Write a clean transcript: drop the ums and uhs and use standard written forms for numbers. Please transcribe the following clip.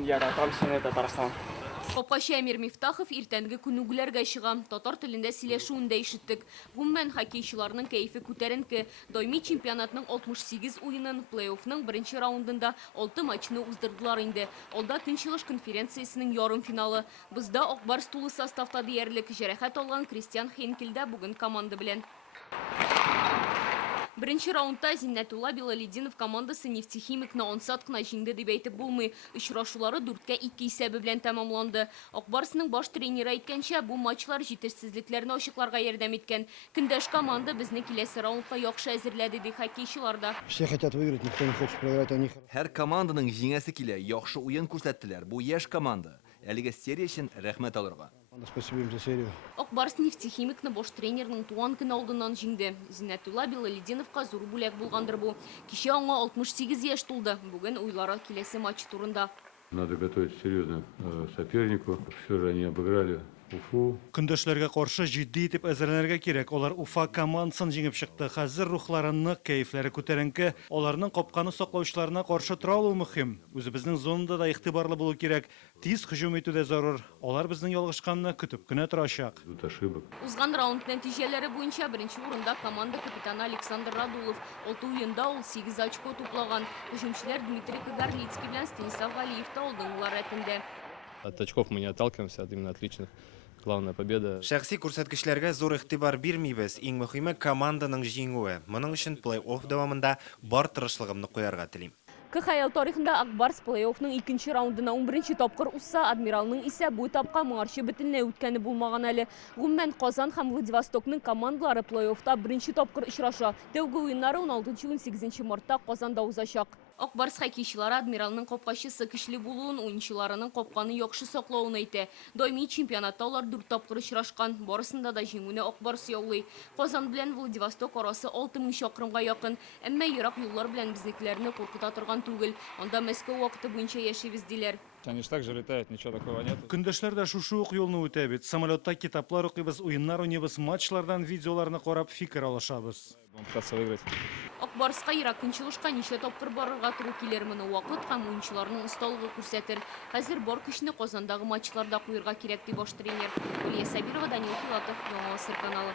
Я Татарстан, Татарстан. Копкачы Әмир Мифтахов иртәнге күнүгүләргә чыга. Татар телендә сөйләшүендә ишеттек. Гомумән хоккейчыларның кәефе күтәренке. Даими чемпионатның 68 уенын плей-оффның беренче раундында 6 матчны уздырдылар инде. Алда Көнчыгыш конференциясенең ярым финалы. Бездә Акбарс тулы составта диярлек. Җәрәхәт алган Кристиан Хейнкель дә бүген команда белән. Бірінші раундта Зиннәтулла Билалидинов командасы нефтехимикны ансат кына җиңде дип әйтеп булмый. Очрашулары 4-2 исәбе белән тәмамланды. Акбарсның баш тренеры әйткәнчә, бу матчлар җитешсезлекләрне ачыкларга ярдәм иткән. Көндәш команда безне киләсе раундка яхшы әзерләде ди хоккейчылар да. Все хотят выиграть, никто не хочет проиграть, они. Һәр команданың җиңәсе килә, яхшы уен күрсәттеләр. Бу яшь команда. Әлегә серия өчен рәхмәт алырга. Спасибо им за серию. Акбарс нефтехимикны бош тренерның туган көне алдыннан җиңде. Зиннәтулла Билалидиновка зур бүләк булгандыр бу. Кичә аңа 68 яшь тулды. Бүген уйлары киләсе матч турында. Надо готовить серьезно сопернику. Все же они обыграли Уфу. Көндәшләргә каршы җитди итеп әзерләнергә кирәк. Олар Уфа командасын җиңеп чыкты. Хәзер рухларының кәефләре күтәренке. Аларның капканы саклаучыларына каршы тора алу мөһим. Үзебезнең зонада да игътибарлы булу кирәк. Тиз һөҗүм итү дә зарур. Алар безнең ялгышканны көтеп кенә торачак. Тут ошибок. Узган раунд нәтиҗәләре буенча беренче урында команда капитаны Александр Радулов. 6 уенда ул 8 очко туплаган. Һөҗүмчеләр Дмитрий Кагарлицкий белән Станислав Галиев та алдынгылар рәтендә. От очков мы не отталкиваемся, от именно отличных. Главная победа. Шәхси күрсәткечләргә зур игътибар бирмибез. Иң мөһиме команданың җиңүе. Моның өчен плей-офф дәвамында бар тырышлыгымны куярга телим. КХЛ тарихында Акбарс плей-оффның 2нче раундына 11нче тапкыр узса, Адмиралның исә бу этапка моңарчы бөтенләй үткәне булмаган әле. Гомумән Казан һәм Владивостокның командалары плей-оффта беренче тапкыр очраша. Тәүге уеннары 16-18 мартта Казанда узачак. Акбарс хоккейчылары Адмиралның капкачысы көчле булуын, уенчыларының капканы яхшы саклауын әйтә. Даими чемпионатта алар 4 тапкыр очрашкан. Барысында да җиңүне Акбарс яулый. Казан белән Владивосток арасы 6000 чакрымга якын. Әмма ерак юллар белән безнекеләрне куркыта торган түгел. Анда Мәскәү вакыты буенча яшибез диләр. Они же так же летают, ничего такого нет. Көндәшләр дә шушы ук юлны үтә бит. Самолетта китаплар укыйбыз, уеннар уйныйбыз, матчлардан видеоларны карап фикер алышабыз. Будем пытаться выиграть. Акбарска ерак Көнчыгышка ничә тапкыр барырга туры килер, моны вакыт һәм уенчыларның осталыгы күрсәтер. Хәзер бар көчне Казандагы матчларда куярга кирәк ди баш тренер. Лия Сабирова, Данил Филатов, Яңа Сыр каналы.